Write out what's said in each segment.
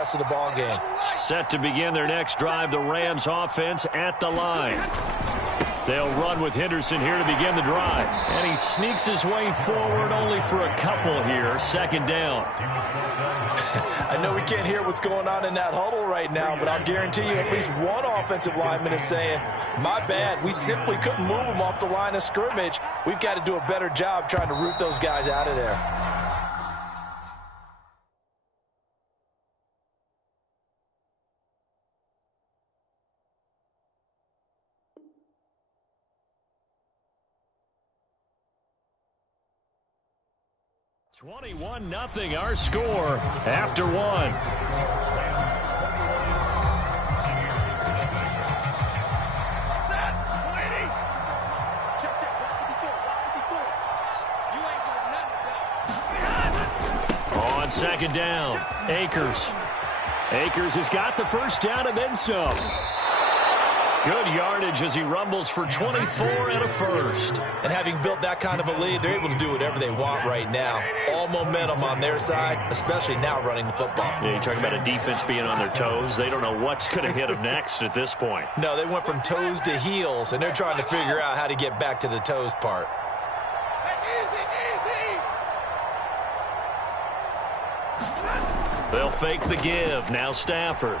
rest of the ball game. Set to begin their next drive, the Rams offense at the line. They'll run with Henderson here to begin the drive. And he sneaks his way forward only for a couple here. Second down. I know we can't hear what's going on in that huddle right now, but I'll guarantee you at least one offensive lineman is saying, my bad, we simply couldn't move them off the line of scrimmage. We've got to do a better job trying to root those guys out of there. 21-0 our score after one. On second down, Akers. Akers has got the first down and then some. Good yardage as he rumbles for 24 and a first. And having built that kind of a lead, they're able to do whatever they want right now. All momentum on their side, especially now running the football. Yeah, you're talking about a defense being on their toes. They don't know what's going to hit them next at this point. No, they went from toes to heels, and they're trying to figure out how to get back to the toes part. They'll fake the give. Now Stafford.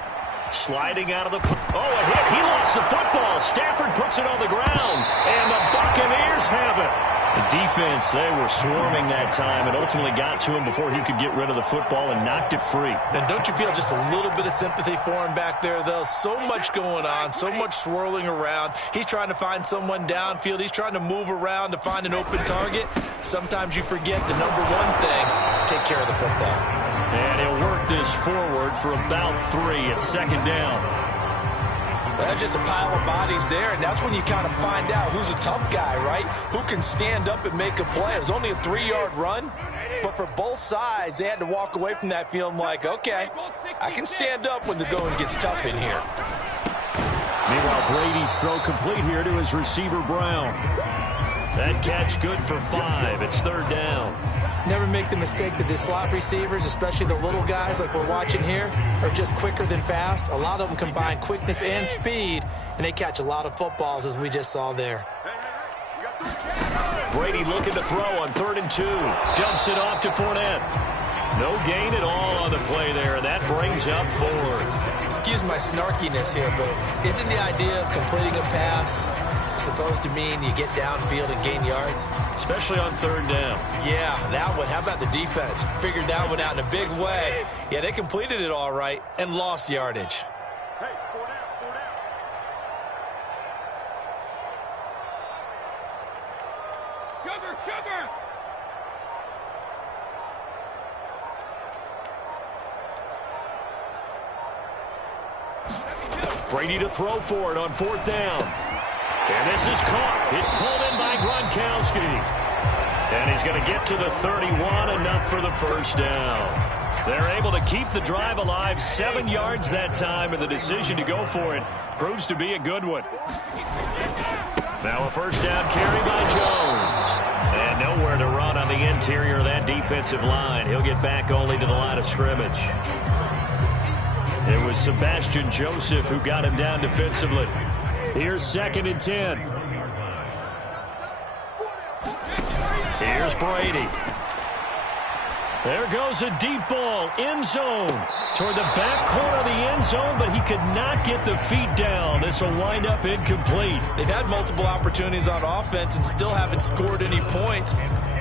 Sliding out of the... Oh, a hit. He lost the football. Stafford puts it on the ground. And the Buccaneers have it. The defense, they were swarming that time and ultimately got to him before he could get rid of the football and knocked it free. And don't you feel just a little bit of sympathy for him back there, though? So much going on, so much swirling around. He's trying to find someone downfield. He's trying to move around to find an open target. Sometimes you forget the number one thing, take care of the football. And he'll work this forward for about 3 at second down. Well, that's just a pile of bodies there, and that's when you kind of find out who's a tough guy, right? Who can stand up and make a play. It was only a 3-yard run, but for both sides, they had to walk away from that feeling like, okay, I can stand up when the going gets tough in here. Meanwhile, Brady's throw complete here to his receiver, Brown. That catch good for 5. It's third down. Never make the mistake that the slot receivers, especially the little guys like we're watching here, are just quicker than fast. A lot of them combine quickness and speed, and they catch a lot of footballs, as we just saw there. Brady looking to throw on 3rd and 2. Dumps it off to Fournette. No gain at all on the play there, and that brings up 4th. Excuse my snarkiness here, but isn't the idea of completing a pass supposed to mean you get downfield and gain yards? Especially on 3rd down. Yeah, that one. How about the defense? Figured that one out in a big way. Yeah, they completed it all right and lost yardage. Hey, 4 down, 4 down. Sugar! Brady to throw for it on 4th down. And this is caught. It's pulled in by Gronkowski. And he's going to get to the 31, enough for the first down. They're able to keep the drive alive, 7 yards that time, and the decision to go for it proves to be a good one. Now a first down carry by Jones. And nowhere to run on the interior of that defensive line. He'll get back only to the line of scrimmage. It was Sebastian Joseph who got him down defensively. Here's 2nd and 10. Here's Brady. There goes a deep ball, end zone, toward the back corner of the end zone, but he could not get the feet down. This will wind up incomplete. They've had multiple opportunities on offense and still haven't scored any points.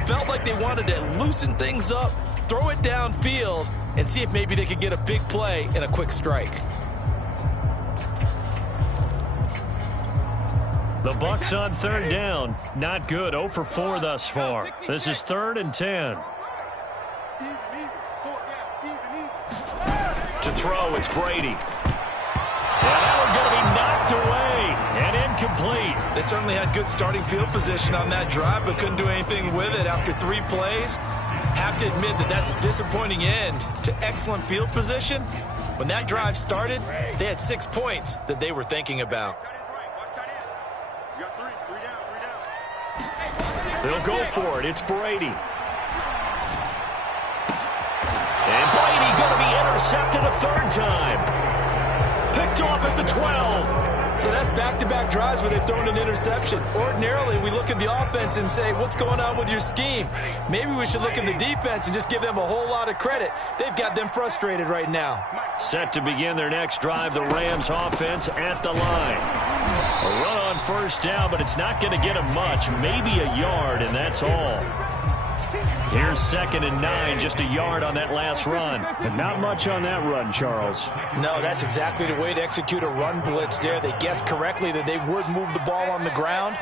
Felt like they wanted to loosen things up, throw it downfield, and see if maybe they could get a big play and a quick strike. The Bucs on 3rd down. Not good. 0 for 4 thus far. This is 3rd and 10. To throw, it's Brady. And that one going to be knocked away and incomplete. They certainly had good starting field position on that drive, but couldn't do anything with it after 3 plays. Have to admit that that's a disappointing end to excellent field position. When that drive started, they had 6 points that they were thinking about. They'll go for it. It's Brady. And Brady going to be intercepted a third time. Picked off at the 12. So that's back-to-back drives where they've thrown an interception. Ordinarily, we look at the offense and say, what's going on with your scheme? Maybe we should look at the defense and just give them a whole lot of credit. They've got them frustrated right now. Set to begin their next drive, the Rams offense at the line. A run on first down, but it's not going to get them much. Maybe a yard, and that's all. Here's 2nd and 9, just a yard on that last run. But not much on that run, Charles. No, that's exactly the way to execute a run blitz there. They guessed correctly that they would move the ball on the ground,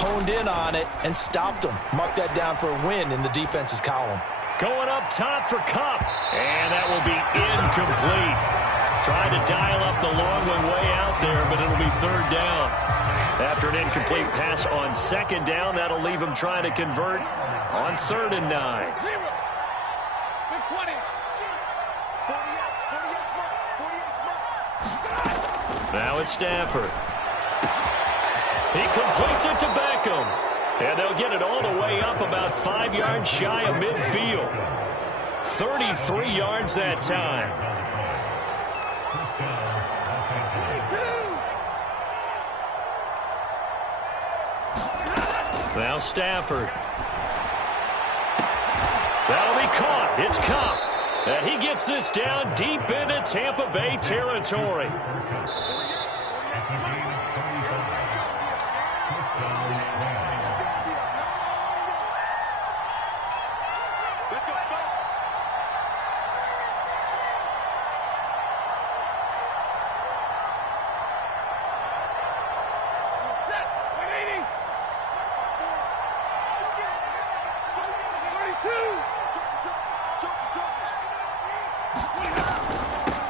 honed in on it, and stopped them. Mark that down for a win in the defense's column. Going up top for Kupp, and that will be incomplete. Trying to dial up the long one way out there, but it'll be 3rd down. After an incomplete pass on 2nd down, that'll leave him trying to convert on 3rd and 9. Now it's Stafford. He completes it to Beckham. And they'll get it all the way up about 5 yards shy of midfield. 33 yards that time. Now Stafford. That'll be caught. It's Kupp. And he gets this down deep into Tampa Bay territory.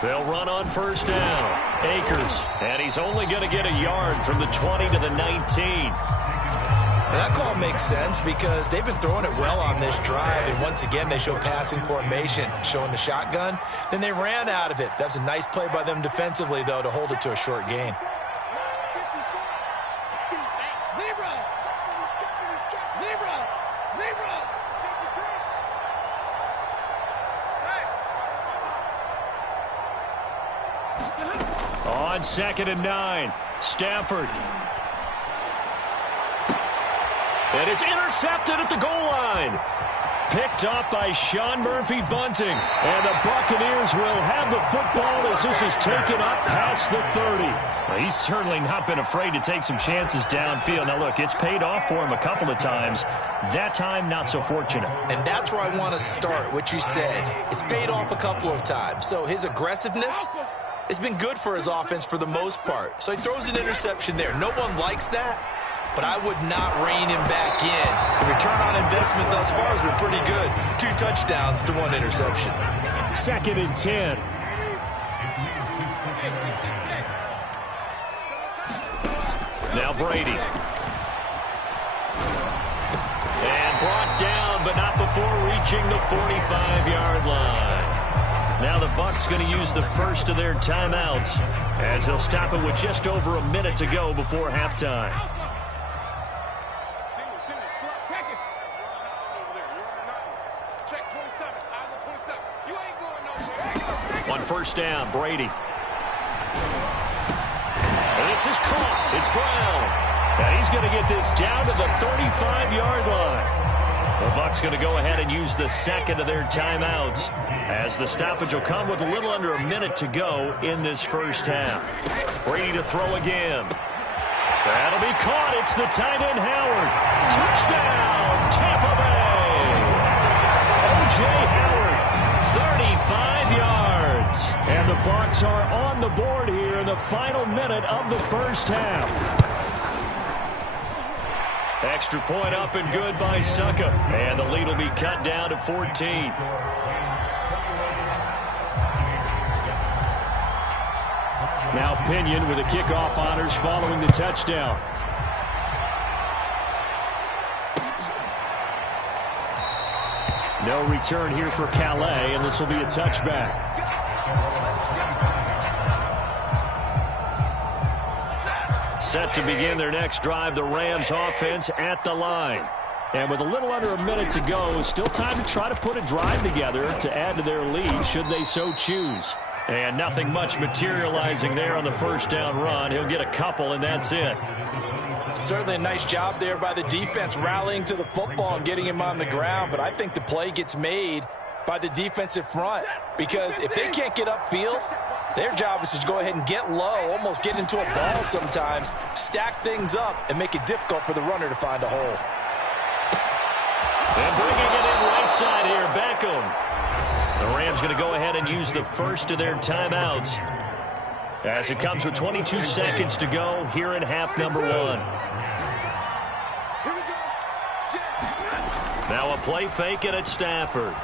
They'll run on first down. Akers, and he's only going to get a yard from the 20 to the 19. That call makes sense because they've been throwing it well on this drive, and once again they show passing formation, showing the shotgun. Then they ran out of it. That's a nice play by them defensively, though, to hold it to a short gain. On 2nd and 9, Stafford. And it's intercepted at the goal line. Picked up by Sean Murphy-Bunting. And the Buccaneers will have the football as this is taken up past the 30. Well, he's certainly not been afraid to take some chances downfield. Now, look, it's paid off for him a couple of times. That time, not so fortunate. And that's where I want to start, what you said. It's paid off a couple of times. So his aggressiveness, it's been good for his offense for the most part. So he throws an interception there. No one likes that, but I would not rein him back in. The return on investment thus far has been pretty good. 2 touchdowns to 1 interception. 2nd and 10. Now Brady. And brought down, but not before reaching the 45-yard line. Now the Bucs going to use the first of their timeouts as they'll stop it with just over a minute to go before halftime. On first down, Brady. And this is caught. It's Brown. And he's going to get this down to the 35-yard line. The Bucs going to go ahead and use the second of their timeouts as the stoppage will come with a little under a minute to go in this first half. Brady to throw again. That'll be caught. It's the tight end Howard. Touchdown, Tampa Bay. O.J. Howard, 35 yards. And the Bucs are on the board here in the final minute of the first half. Extra point up and good by Succa. And the lead will be cut down to 14. Now Pinion with the kickoff honors following the touchdown. No return here for Calais, and this will be a touchback. Set to begin their next drive, the Rams offense at the line. And with a little under a minute to go, still time to try to put a drive together to add to their lead should they so choose. And nothing much materializing there on the first down run. He'll get a couple, and that's it. Certainly a nice job there by the defense rallying to the football and getting him on the ground. But I think the play gets made by the defensive front, because if they can't get upfield, their job is to go ahead and get low, almost get into a ball sometimes, stack things up, and make it difficult for the runner to find a hole. And bringing it in right side here, Beckham. The Rams going to go ahead and use the first of their timeouts as it comes with 22 seconds to go here in half number one. Now a play fake it at Stafford.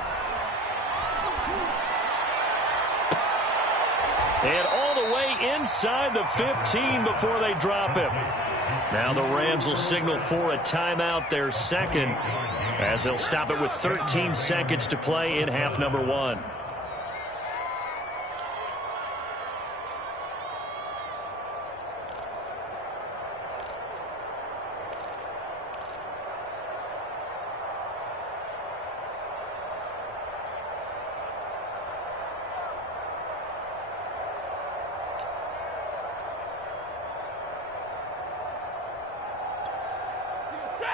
And all the way inside the 15 before they drop him. Now the Rams will signal for a timeout, their second, as they'll stop it with 13 seconds to play in half number one.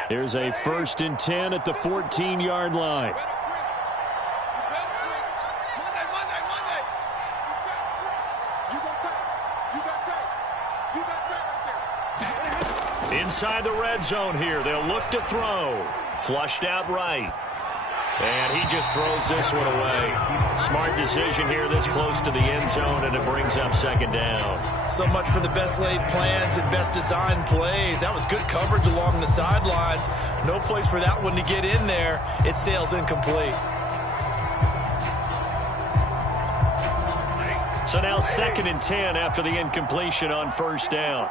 Here's a 1st and 10 at the 14-yard line. Inside the red zone here, they'll look to throw. Flushed out right. And he just throws this one away. Smart decision here this close to the end zone, and it brings up second down. So much for the best laid plans and best designed plays. That was good coverage along the sidelines. No place for that one to get in there. It sails incomplete. So now 2nd and 10 after the incompletion on first down.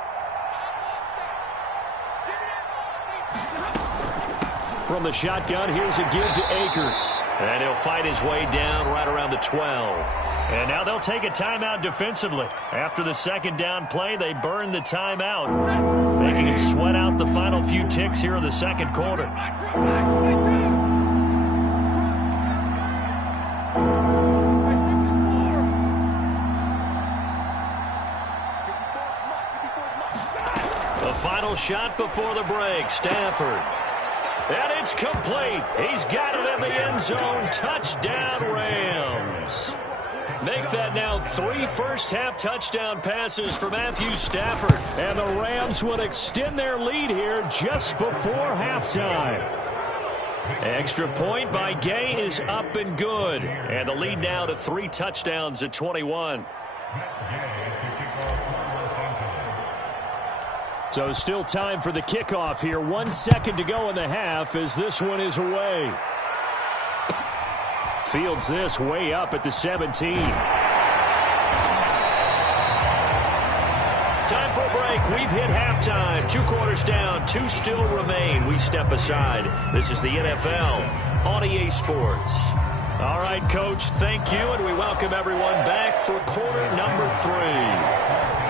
From the shotgun, here's a give to Akers. And he'll fight his way down right around the 12. And now they'll take a timeout defensively. After the second down play, they burn the timeout, making him sweat out the final few ticks here in the second quarter. The final shot before the break, Stafford. And it's complete. He's got it in the end zone. Touchdown, Rams. Make that now 3 first-half touchdown passes for Matthew Stafford. And the Rams would extend their lead here just before halftime. Extra point by Gay is up and good. And the lead now to 3 touchdowns at 21. So still time for the kickoff here. 1 second to go in the half as this one is away. Fields this way up at the 17. Time for a break. We've hit halftime. 2 quarters down. 2 still remain. We step aside. This is the NFL on EA Sports. All right, Coach, thank you, and we welcome everyone back for quarter number 3.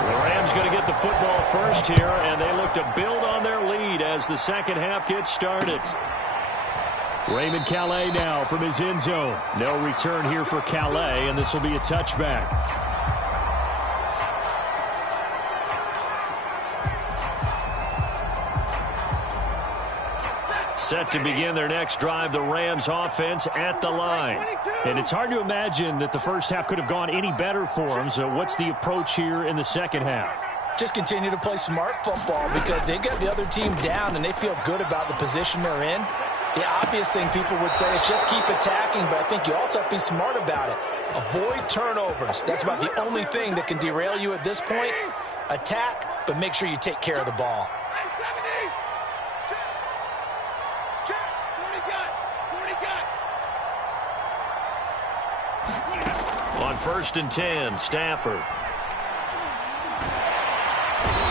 The Rams going to get the football first here, and they look to build on their lead as the second half gets started. Raymond Calais now from his end zone. No return here for Calais, and this will be a touchback. Set to begin their next drive, the Rams offense at the line. And it's hard to imagine that the first half could have gone any better for them. So what's the approach here in the second half? Just continue to play smart football because they got the other team down and they feel good about the position they're in. The obvious thing people would say is just keep attacking, but I think you also have to be smart about it. Avoid turnovers. That's about the only thing that can derail you at this point. Attack, but make sure you take care of the ball. On 1st and 10, Stafford.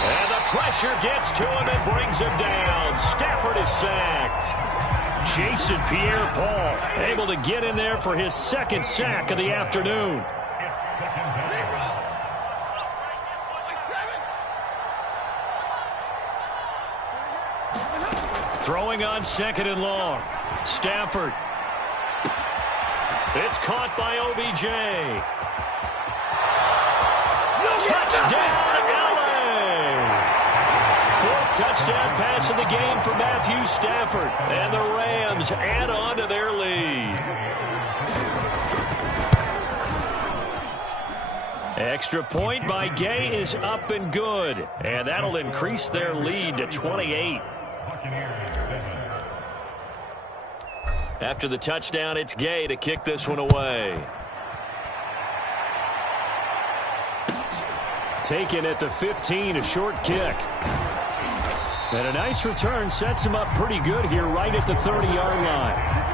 And the pressure gets to him and brings him down. Stafford is sacked. Jason Pierre-Paul able to get in there for his 2nd sack of the afternoon. Throwing on 2nd and long. Stafford. It's caught by OBJ. Touchdown, LA! 4th touchdown pass of the game for Matthew Stafford. And the Rams add on to their lead. Extra point by Gay is up and good. And that'll increase their lead to 28. After the touchdown, it's Gay to kick this one away. Taken at the 15, a short kick. And a nice return sets him up pretty good here right at the 30-yard line.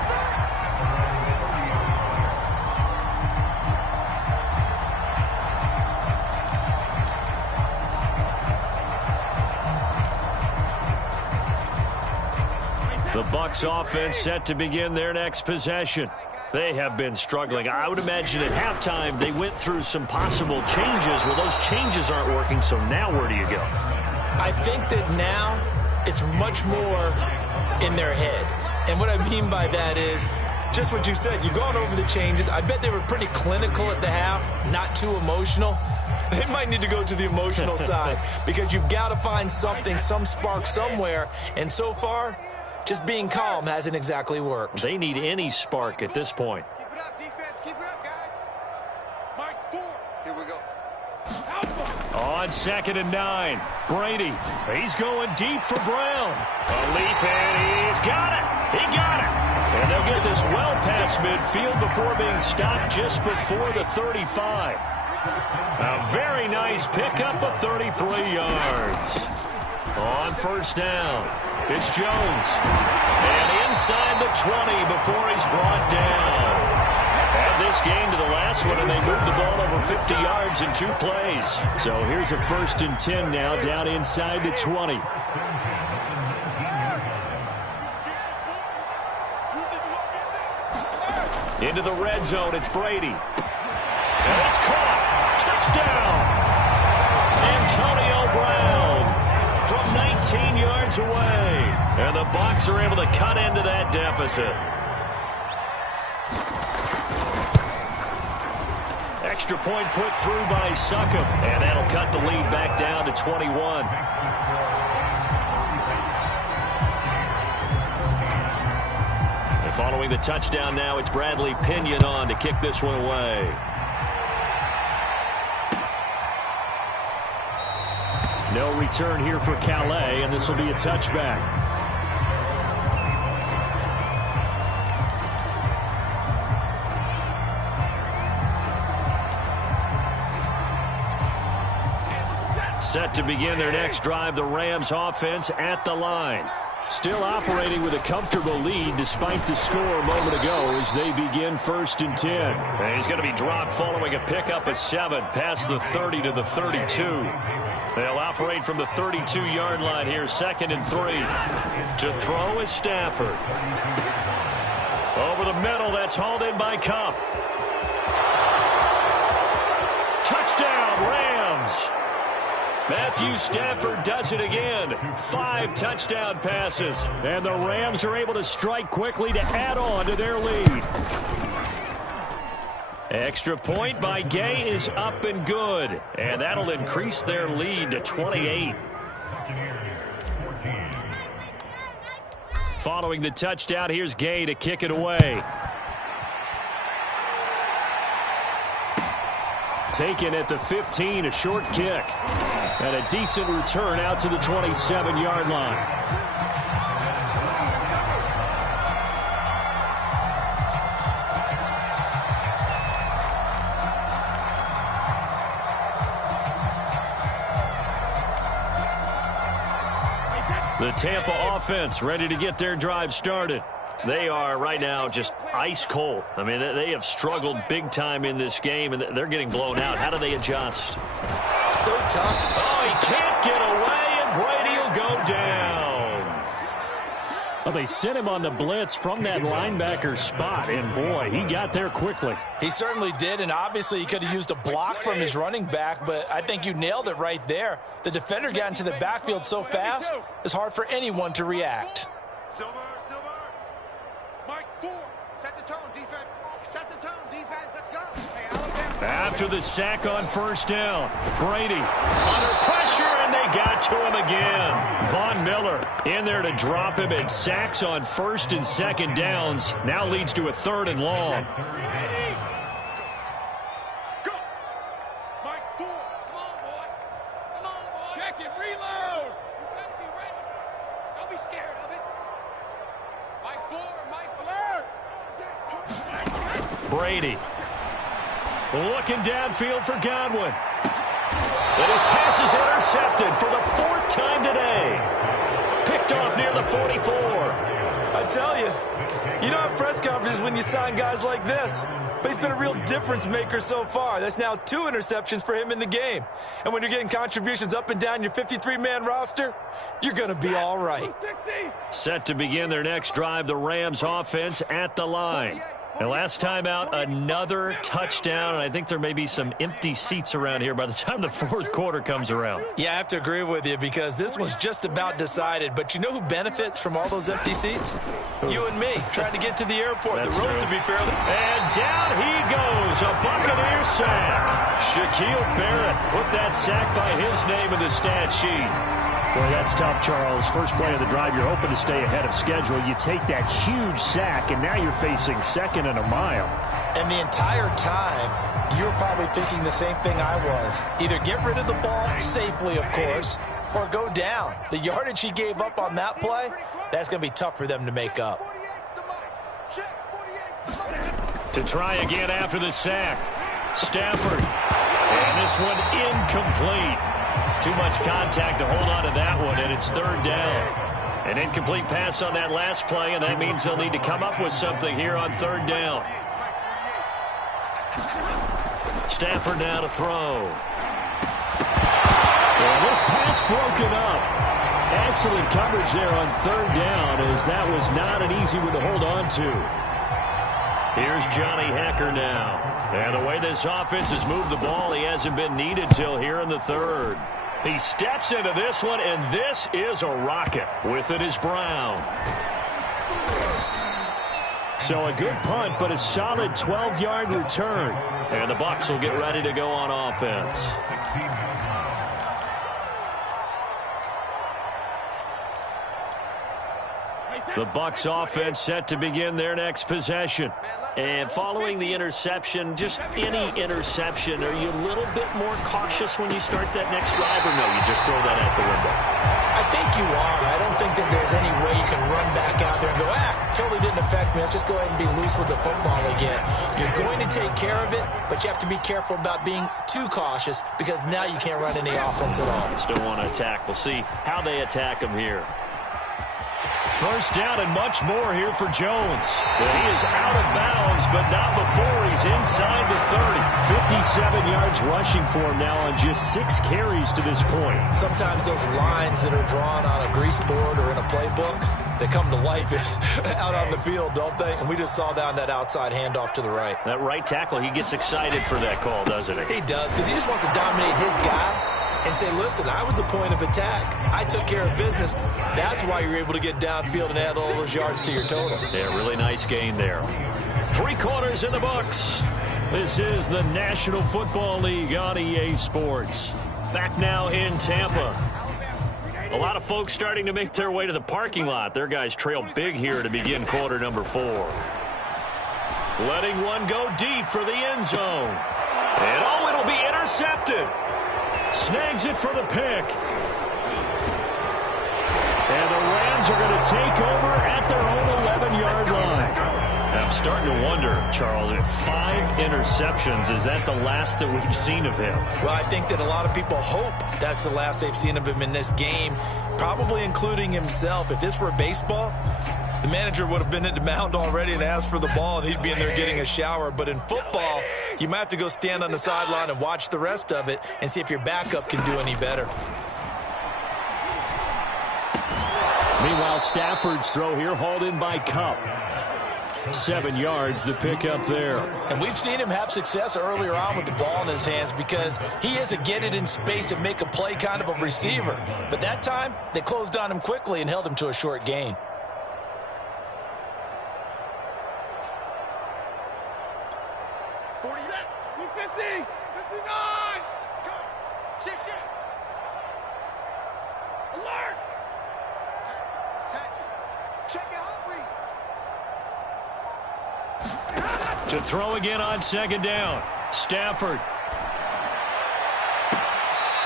The Bucs offense set to begin their next possession. They have been struggling. I would imagine at halftime they went through some possible changes. Well, those changes aren't working, so now where do you go? I think that now it's much more in their head. And what I mean by that is just what you said. You've gone over the changes. I bet they were pretty clinical at the half, not too emotional. They might need to go to the emotional side because you've got to find something, some spark somewhere. And so far, just being calm hasn't exactly worked. They need any spark at this point. Keep it up, defense. Keep it up, guys. Mike, 4. Here we go. On 2nd and 9, Brady. He's going deep for Brown. A leap, and he's got it. He got it. And they'll get this well past midfield before being stopped just before the 35. A very nice pickup of 33 yards. On 1st down, it's Jones. And inside the 20 before he's brought down. Add this game to the last one, and they moved the ball over 50 yards in 2 plays. So here's a 1st and 10 now, down inside the 20. Into the red zone, it's Brady. And it's caught. Touchdown! Antonio Brown from 19 yards away. And the Bucs are able to cut into that deficit. Extra point put through by Succop. And that'll cut the lead back down to 21. And following the touchdown now, it's Bradley Pinion on to kick this one away. No return here for Calais, and this will be a touchback. Set to begin their next drive, the Rams offense at the line. Still operating with a comfortable lead despite the score a moment ago as they begin 1st and 10. And he's going to be dropped following a pickup of 7 past the 30 to the 32. They'll operate from the 32-yard line here, 2nd and 3. To throw is Stafford. Over the middle, that's hauled in by Kupp. Touchdown, Rams! Matthew Stafford does it again. 5 touchdown passes. And the Rams are able to strike quickly to add on to their lead. Extra point by Gay is up and good. And that'll increase their lead to 28. Following the touchdown, here's Gay to kick it away. Taken at the 15, a short kick. And a decent return out to the 27-yard line. The Tampa offense ready to get their drive started. They are right now just ice cold. I mean, they have struggled big time in this game, and they're getting blown out. How do they adjust? So tough. Oh, he can't get away, and Brady will go down. Well, they sent him on the blitz from that linebacker spot, and boy, he got there quickly. He certainly did, and obviously he could have used a block from his running back, but I think you nailed it right there. The defender got into the backfield so fast, it's hard for anyone to react. Silver. Mike 4. Set the tone, defense. Set the tone, defense. Let's go. Hey, Alabama. After the sack on first down, Brady under pressure, and they got to him again. Von Miller in there to drop him, and sacks on first and second downs. Now leads to a 3rd and long. Go. Mike 4. Come on, boy. Come on, boy. Check it. Reload. You got to be ready. Don't be scared of it. Mike 4. Mike alert. Brady looking downfield for Godwin. And his pass is intercepted for the 4th time today. Picked off near the 44. I tell you, you don't have press conferences when you sign guys like this. But he's been a real difference maker so far. That's now 2 interceptions for him in the game. And when you're getting contributions up and down your 53-man roster, you're going to be all right. Set to begin their next drive, the Rams offense at the line. And last time out, another touchdown, and I think there may be some empty seats around here by the time the 4th quarter comes around. Yeah, I have to agree with you because this one's just about decided. But you know who benefits from all those empty seats? You and me, trying to get to the airport. That's the road, true. to be fair. And down he goes, a Buccaneer sack. Shaquille Barrett put that sack by his name in the stat sheet. Boy, that's tough, Charles. First play of the drive, you're hoping to stay ahead of schedule. You take that huge sack, and now you're facing 2nd and a mile. And the entire time, you were probably thinking the same thing I was. Either get rid of the ball safely, of course, or go down. The yardage he gave up on that play, that's going to be tough for them to make up. To try again after the sack, Stafford. And this one incomplete. Too much contact to hold on to that one, and it's 3rd down. An incomplete pass on that last play, and that means they'll need to come up with something here on 3rd down. Stafford now to throw. And this pass broken up. Excellent coverage there on 3rd down, as that was not an easy one to hold on to. Here's Johnny Hecker now. And the way this offense has moved the ball, he hasn't been needed till here in the 3rd. He steps into this one, and this is a rocket. With it is Brown. So a good punt, but a solid 12-yard return. And the Bucs will get ready to go on offense. The Bucs offense set to begin their next possession. And following the interception, just any interception, are you a little bit more cautious when you start that next drive, or no, you just throw that out the window? I think you are. I don't think that there's any way you can run back out there and go, totally didn't affect me. Let's just go ahead and be loose with the football again. You're going to take care of it, but you have to be careful about being too cautious because now you can't run any offense at all. Still want to attack. We'll see how they attack him here. First down and much more here for Jones. But he is out of bounds, but not before he's inside the 30. 57 yards rushing for him now on just 6 carries to this point. Sometimes those lines that are drawn on a grease board or in a playbook, they come to life out on the field, don't they? And we just saw down that outside handoff to the right. That right tackle, he gets excited for that call, doesn't he? He does, because he just wants to dominate his guy and say, listen, I was the point of attack. I took care of business. That's why you're able to get downfield and add all those yards to your total. Yeah, really nice gain there. 3 quarters in the books. This is the National Football League on EA Sports. Back now in Tampa. A lot of folks starting to make their way to the parking lot. Their guys trail big here to begin quarter number 4. Letting one go deep for the end zone. And oh, it'll be intercepted. Snags it for the pick. And the Rams are going to take over at their own 11-yard line. I'm starting to wonder, Charles, if 5 interceptions, is that the last that we've seen of him? Well, I think that a lot of people hope that's the last they've seen of him in this game, probably including himself. If this were baseball, the manager would have been at the mound already and asked for the ball, and he'd be in there getting a shower. But in football, you might have to go stand on the sideline and watch the rest of it and see if your backup can do any better. Meanwhile, Stafford's throw here hauled in by Kupp. 7 yards, the pickup there. And we've seen him have success earlier on with the ball in his hands because he is a get it in space and make a play kind of a receiver. But that time, they closed on him quickly and held him to a short gain. Position. Alert. Catch it. Check it out, read. To throw again on second down. Stafford.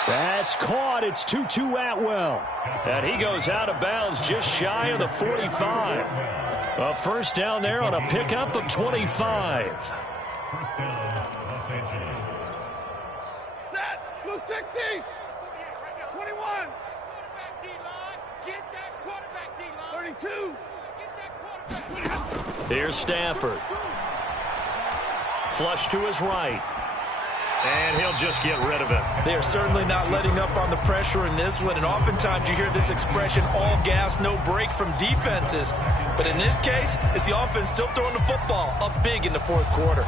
That's caught. It's 2-2 Atwell. And he goes out of bounds just shy of the 45. A first down there on a pickup of 25. Set. Blue 60. 21. Get that quarterback, D-line. 32. Get that quarterback. Here's Stafford. Flush to his right. And he'll just get rid of it. They are certainly not letting up on the pressure in this one, and oftentimes you hear this expression, all gas, no break from defenses. But in this case, it's the offense still throwing the football up big in the fourth quarter.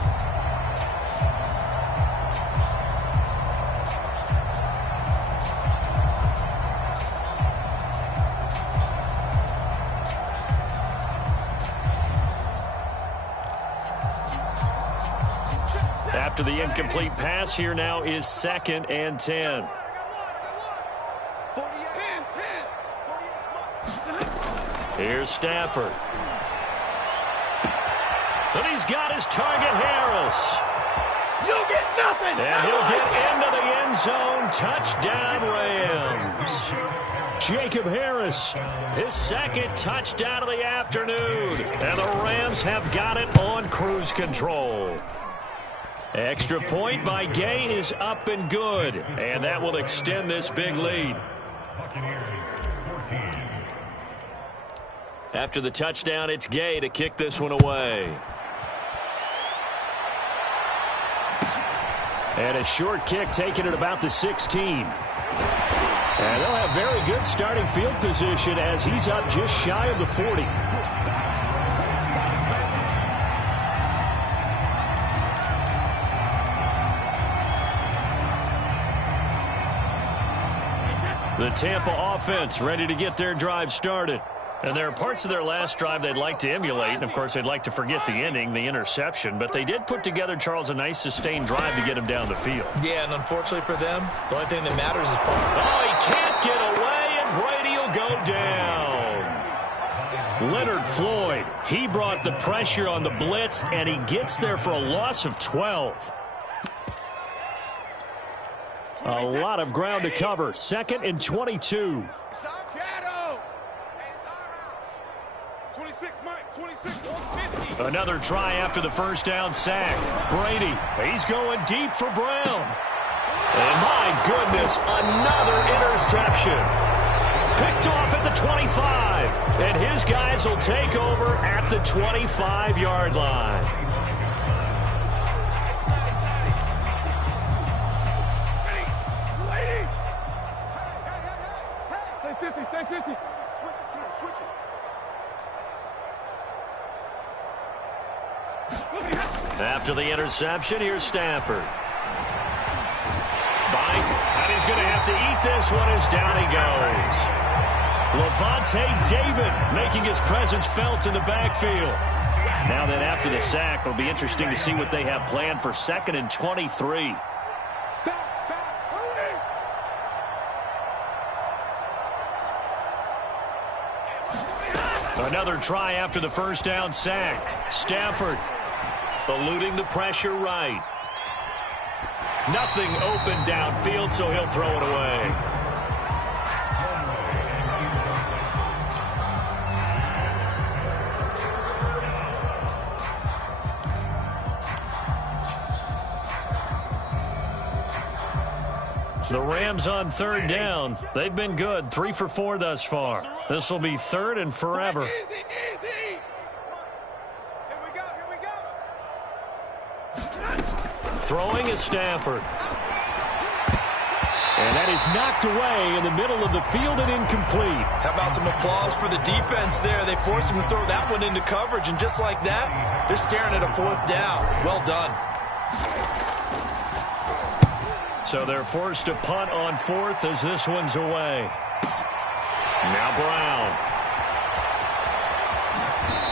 After the incomplete pass, here now is 2nd and 10. Here's Stafford. And he's got his target, Harris. You get nothing. And he'll get into the end zone. Touchdown, Rams. Jacob Harris, his 2nd touchdown of the afternoon. And the Rams have got it on cruise control. Extra point by Gay is up and good. And that will extend this big lead. After the touchdown, it's Gay to kick this one away. And a short kick taken at about the 16. And they'll have very good starting field position as he's up just shy of the 40. The Tampa offense ready to get their drive started. And there are parts of their last drive they'd like to emulate. And, of course, they'd like to forget the ending, the interception. But they did put together, Charles, a nice sustained drive to get him down the field. Yeah, and unfortunately for them, the only thing that matters is point. Oh, he can't get away, and Brady will go down. Leonard Floyd, he brought the pressure on the blitz, and he gets there for a loss of 12. A lot of ground to cover. 2nd and 22. It's our shadow. It's our house. 26, Mike. 26, 150. Another try after the first down sack. Brady, he's going deep for Brown. And my goodness, another interception. Picked off at the 25. And his guys will take over at the 25-yard line. Stay 50. Switch it, switch it. After the interception, here's Stafford. Bike, and he's going to have to eat this one as down he goes. Levante David making his presence felt in the backfield. Now then, after the sack, it'll be interesting to see what they have planned for 2nd and 23. Another try after the first down sack. Stafford eluding the pressure right. Nothing open downfield, so he'll throw it away. The Rams on 3rd down. They've been good. 3 for 4 thus far. This will be 3rd and forever. Easy. Here we go. Throwing is Stafford. And that is knocked away in the middle of the field and incomplete. How about some applause for the defense there? They forced him to throw that one into coverage, and just like that, they're staring at a 4th down. Well done. So they're forced to punt on 4th as this one's away. Now Brown.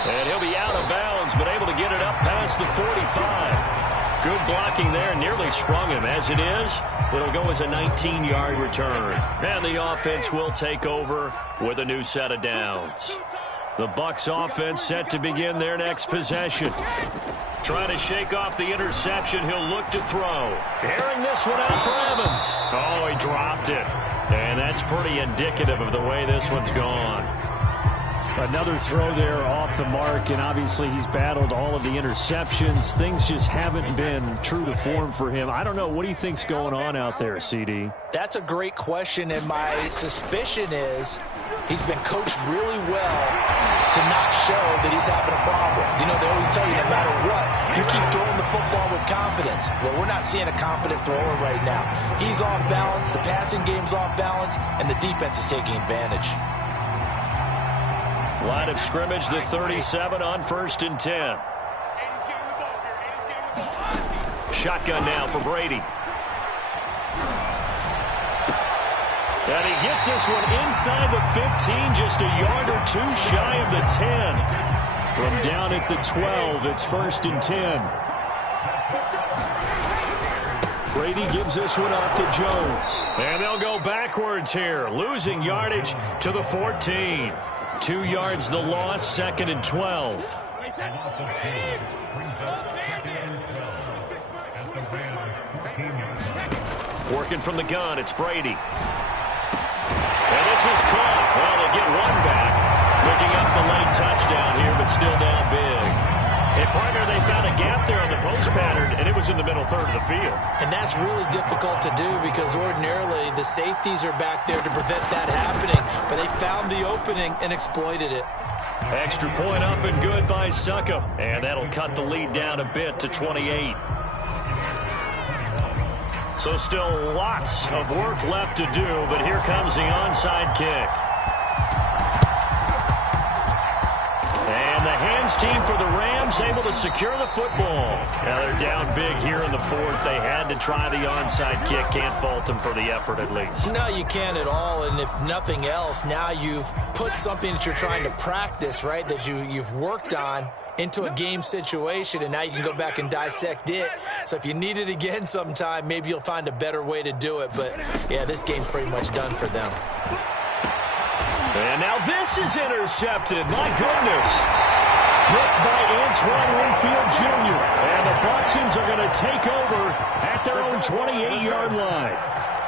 And he'll be out of bounds, but able to get it up past the 45. Good blocking there, nearly sprung him. As it is, it'll go as a 19-yard return. And the offense will take over with a new set of downs. The Bucs offense set to begin their next possession. Trying to shake off the interception, he'll look to throw. Airing this one out for Evans. Oh, he dropped it. And that's pretty indicative of the way this one's gone. Another throw there off the mark, and obviously he's battled all of the interceptions. Things just haven't been true to form for him. I don't know. What do you think's going on out there, CD? That's a great question, and my suspicion is he's been coached really well to not show that he's having a problem. You know, they always tell you no matter what, you keep throwing the football with confidence. Well, we're not seeing a confident thrower right now. He's off balance, the passing game's off balance, and the defense is taking advantage. Line of scrimmage, the 37 on 1st and 10. Shotgun now for Brady. And he gets this one inside the 15, just a yard or two shy of the 10. From down at the 12, it's 1st and 10. Brady gives this one up to Jones. And they'll go backwards here, losing yardage to the 14. 2 yards the loss, 2nd and 12. Working from the gun, it's Brady. And this is caught. Well, they get one back. Picking up the late touchdown here, but still down big. And partner, they found a gap there on the post pattern, and it was in the middle third of the field. And that's really difficult to do because ordinarily the safeties are back there to prevent that happening, but they found the opening and exploited it. Extra point up and good by Succop. And that'll cut the lead down a bit to 28. So still lots of work left to do, but here comes the onside kick. And the hands team for the Rams able to secure the football. Now they're down big here in the 4th. They had to try the onside kick. Can't fault them for the effort at least. No, you can't at all. And if nothing else, now you've put something that you're trying to practice, right, that you've worked on into a game situation, and now you can go back and dissect it. So if you need it again sometime, maybe you'll find a better way to do it. But, yeah, this game's pretty much done for them. And now this is intercepted. My goodness. Blocked by Antoine Winfield Jr. And the Bucsons are going to take over at their own 28-yard line.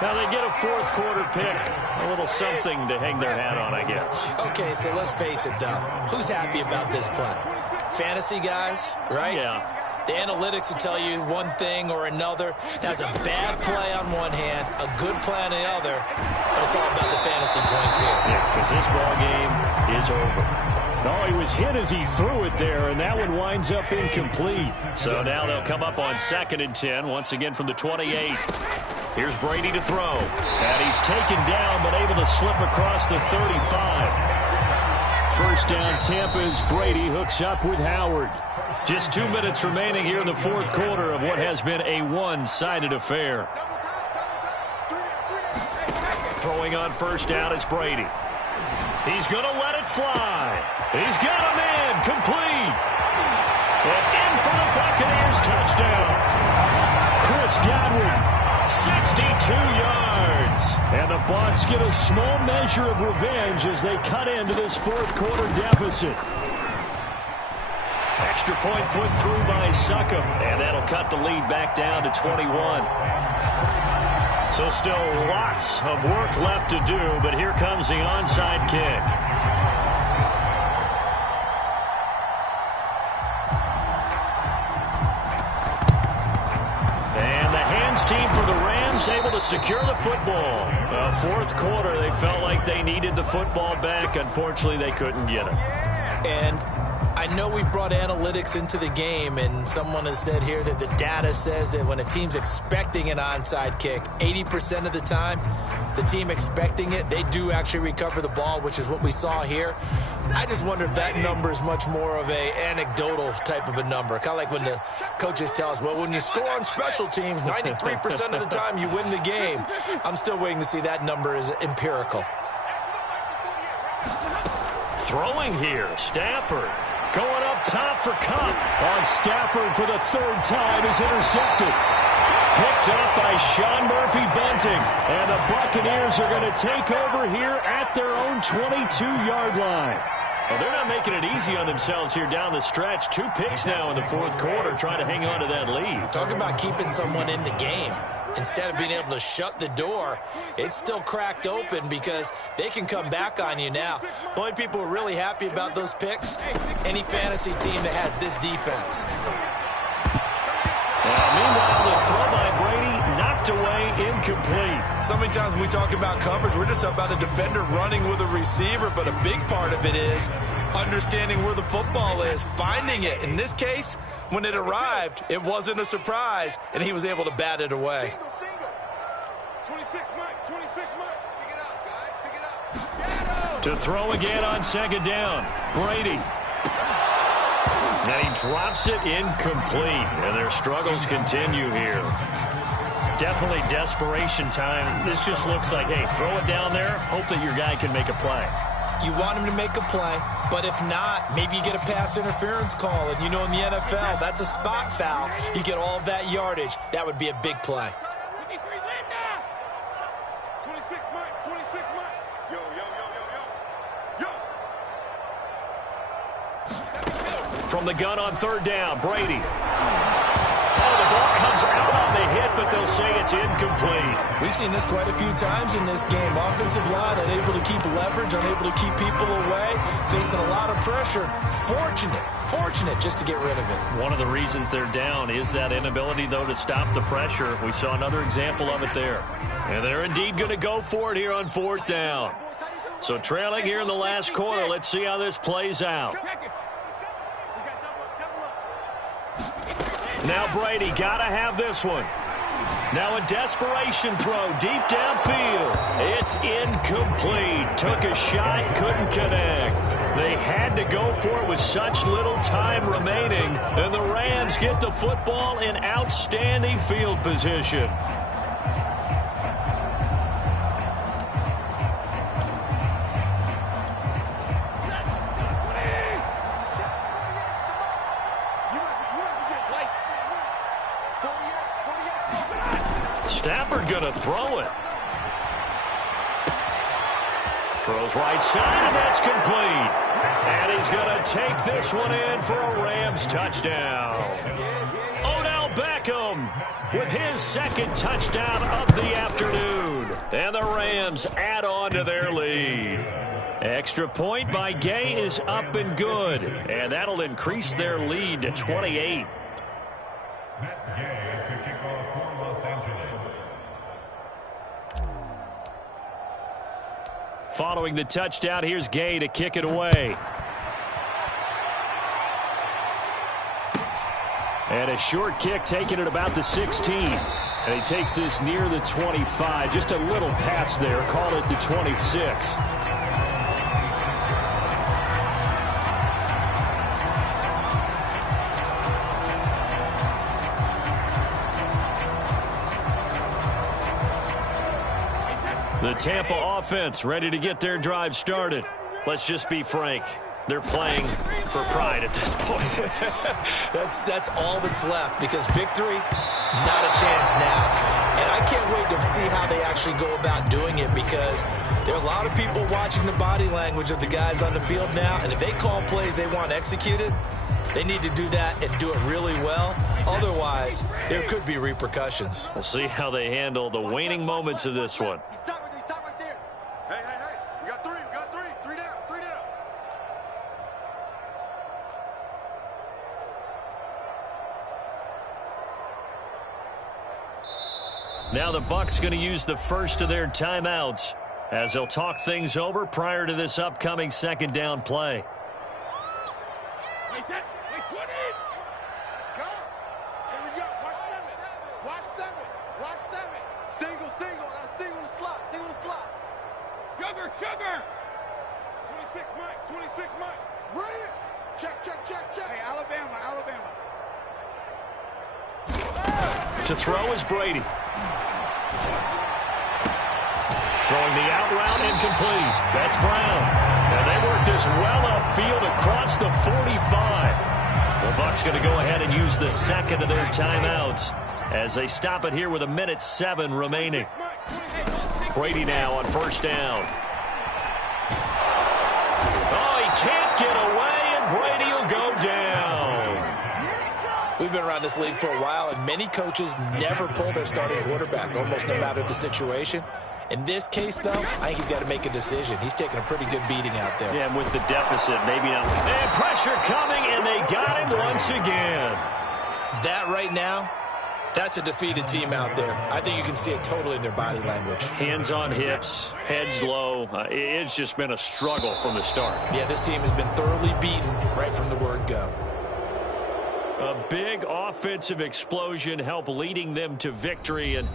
Now they get a 4th quarter pick. A little something to hang their hat on, I guess. Okay, so let's face it, though. Who's happy about this play? Fantasy guys, right? Yeah. The analytics will tell you one thing or another. That's a bad play on one hand, a good play on the other, but it's all about the fantasy points here. Yeah, because this ball game is over. No, he was hit as he threw it there, and that one winds up incomplete. So now they'll come up on 2nd and 10, once again from the 28. Here's Brady to throw. And he's taken down, but able to slip across the 35. First down, Tampa's Brady hooks up with Howard. Just 2 minutes remaining here in the 4th quarter of what has been a one-sided affair. Throwing on first down is Brady. He's going to let it fly. He's got a man complete. And in for the Buccaneers touchdown. Chris Godwin. 62 yards. And the Bucs get a small measure of revenge as they cut into this 4th quarter deficit. Extra point put through by Succop. And that'll cut the lead back down to 21. So still lots of work left to do, but here comes the onside kick. And the hands team for the Rams able to secure the football. 4th quarter, they felt like they needed the football back. Unfortunately, they couldn't get it. And I know we brought analytics into the game, and someone has said here that the data says that when a team's expecting an onside kick, 80% of the time, the team expecting it, they do actually recover the ball, which is what we saw here. I just wonder if that number is much more of a anecdotal type of a number. Kind of like when the coaches tell us, well, when you score on special teams, 93% of the time you win the game. I'm still waiting to see that number is empirical. Throwing here, Stafford. Going up top for Cup. On Stafford for the third time is intercepted. Picked up by Sean Murphy Bunting. And the Buccaneers are going to take over here at their own 22-yard line. Well, they're not making it easy on themselves here down the stretch. 2 picks now in the fourth quarter trying to hang on to that lead. Talk about keeping someone in the game. Instead of being able to shut the door, it's still cracked open because they can come back on you now. The only people who are really happy about those picks, any fantasy team that has this defense. Meanwhile, the throw by Brady knocked away, incomplete. So many times when we talk about coverage, we're just about a defender running with a receiver, but a big part of it is understanding where the football is, finding it. In this case, when it arrived, it wasn't a surprise, and he was able to bat it away. Single. 26 Mike, 26 Mike. Pick it up, guys, pick it up. To throw again on second down, Brady. And he drops it incomplete, and their struggles continue here. Definitely desperation time. This just looks like, hey, throw it down there, hope that your guy can make a play. You want him to make a play, but if not, maybe you get a pass interference call, and you know in the NFL, that's a spot foul. You get all of that yardage. That would be a big play. 26 Mike, 26 Mike. Yo. From the gun on third down, Brady. Oh, the ball comes out on the hit, but they'll say it's incomplete. We've seen this quite a few times in this game. Offensive line unable to keep leverage, unable to keep people away, facing a lot of pressure. Fortunate just to get rid of it. One of the reasons they're down is that inability, though, to stop the pressure. We saw another example of it there. And they're indeed going to go for it here on fourth down. So trailing here in the last quarter, let's see how this plays out. Now Brady got to have this one. Now a desperation throw deep downfield. It's incomplete. Took a shot, couldn't connect. They had to go for it with such little time remaining. And the Rams get the football in outstanding field position. Stafford gonna throw it. Throws right side, and that's complete. And he's gonna take this one in for a Rams touchdown. Odell Beckham with his second touchdown of the afternoon. And the Rams add on to their lead. Extra point by Gay is up and good. And that'll increase their lead to 28. Following the touchdown, here's Gay to kick it away. And a short kick taken at about the 16. And he takes this near the 25. Just a little pass there. Call it the 26. The Tampa offense ready to get their drive started. Let's just be frank. They're playing for pride at this point. That's all that's left because victory, not a chance now. And I can't wait to see how they actually go about doing it because there are a lot of people watching the body language of the guys on the field now. And if they call plays they want executed, they need to do that and do it really well. Otherwise, there could be repercussions. We'll see how they handle the waning moments of this one. Now the Bucs going to use the first of their timeouts as they'll talk things over prior to this upcoming second down play. Let's go. Here we go. Watch seven. Single. I got a single in the slot. Sugar. 26 Mike. Right here. Check. Hey, Alabama. To throw is Brady. Throwing the out route incomplete. That's Brown. And they work this well upfield across the 45. The Bucs going to go ahead and use the second of their timeouts as they stop it here with 1:07 remaining. Brady now on first down. Oh, he can't get away, and Brady will go down. We've been around this league for a while, and many coaches never pull their starting quarterback, almost no matter the situation. In this case, though, I think he's got to make a decision. He's taking a pretty good beating out there. Yeah, and with the deficit, maybe not. And pressure coming, and they got him once again. That right now, that's a defeated team out there. I think you can see it totally in their body language. Hands on hips, heads low. It's just been a struggle from the start. Yeah, this team has been thoroughly beaten right from the word go. A big offensive explosion helped leading them to victory. And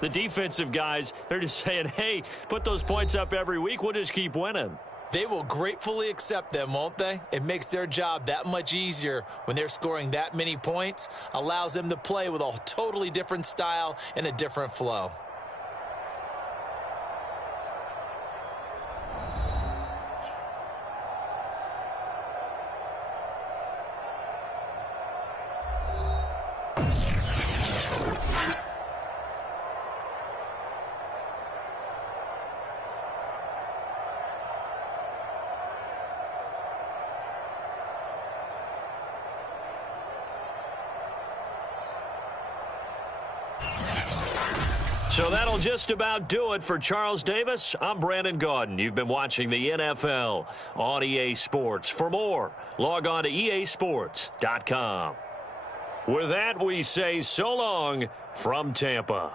the defensive guys, they're just saying, hey, put those points up every week. We'll just keep winning. They will gratefully accept them, won't they? It makes their job that much easier when they're scoring that many points. Allows them to play with a totally different style and a different flow. So that'll just about do it for Charles Davis. I'm Brandon Gaudin. You've been watching the NFL on EA Sports. For more, log on to easports.com. With that, we say so long from Tampa.